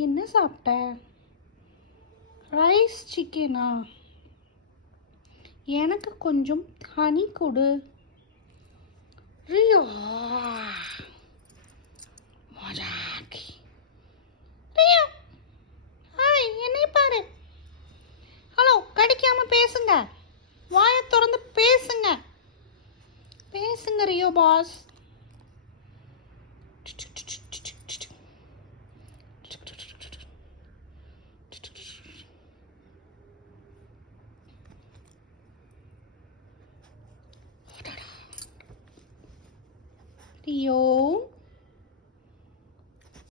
என்ன சாப்பிட்ட? ரைஸ் சிக்கனா? எனக்கு கொஞ்சம் ஹனி கொடு. ரியோ மஜாக்கி. ரியோ ஹாய், என்னை பாரு. ஹலோ, கடிக்காம பேசுங்க. வாயை திறந்து பேசுங்க. பேசுங்க ரியோ பாஸ். Rio